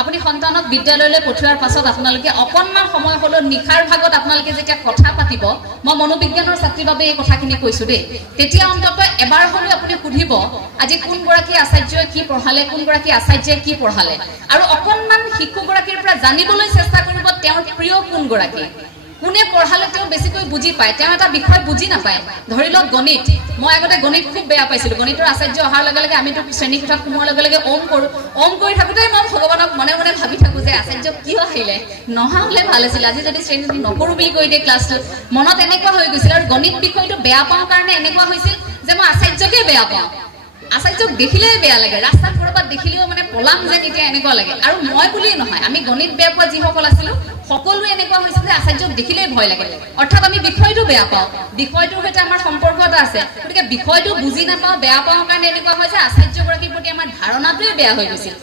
আপুনি সন্তানক বিদ্যালয়লৈ পঠিওৱাৰ পাছত আপোনালোকে অকণমান সময় হ'লেও নিশাৰ ভাগত আপোনালোকে যেতিয়া কথা পাতিব, মই মনোবিজ্ঞানৰ ছাত্ৰীৰ বাবে এই কথাখিনি কৈছোঁ দেই, তেতিয়া অন্ততঃ এবাৰ হ'লেও আপুনি সুধিব আজি কোনগৰাকী আচাৰ্যই কি পঢ়ালে, কোনগৰাকী আচাৰ্যই কি পঢ়ালে, আৰু অকণমান শিশুগৰাকীৰ পৰা জানিবলৈ চেষ্টা কৰিব তেওঁৰ প্ৰিয় কোনগৰাকী, কোনে পঢ়ালে তেওঁ বেছিকৈ বুজি পায়, তেওঁ এটা বিষয় বুজি নাপায়। ধৰি লওক গণিত, মই আগতে গণিত খুব বেয়া পাইছিলোঁ। গণিতৰ আচাৰ্য অহাৰ লগে লগে আমিতো শ্ৰেণী কোঠাত সোমোৱাৰ লগে লগে ওম কৰোঁ। ওম কৰি থাকোঁতে মই ভগৱানক মনে মনে ভাবি থাকোঁ যে আচাৰ্য কিয় আহিলে, নহা হ'লে ভাল আছিল, আজি যদি শ্ৰেণীটো নকৰোঁ বুলি কৈ দিয়ে ক্লাছটো। মনত এনেকুৱা হৈ গৈছিল, আৰু গণিত বিষয়টো বেয়া পাওঁ কাৰণে এনেকুৱা হৈছিল যে মই আচাৰ্যকে বেয়া পাওঁ, আচাৰ্যক দেখিলেই বেয়া লাগে, ৰাস্তাত ক'ৰবাত দেখিলেও মানে পলাম যেন এতিয়া এনেকুৱা লাগে। আৰু মই বুলিয়েই নহয়, আমি গণিত বেয়া পোৱা যিসকল আছিলোঁ সকলোৱে এনেকুৱা হৈছে যে আচাৰ্যক দেখিলেই ভয় লাগে, অৰ্থাৎ আমি বিষয়টো বেয়া পাওঁ, বিষয়টোৰ সৈতে আমাৰ সম্পৰ্ক এটা আছে। গতিকে বিষয়টো বুজি নাপাওঁ, বেয়া পাওঁ কাৰণে এনেকুৱা হয় যে আচাৰ্যগৰাকীৰ প্ৰতি আমাৰ ধাৰণাটোৱে বেয়া হৈ গৈছিল।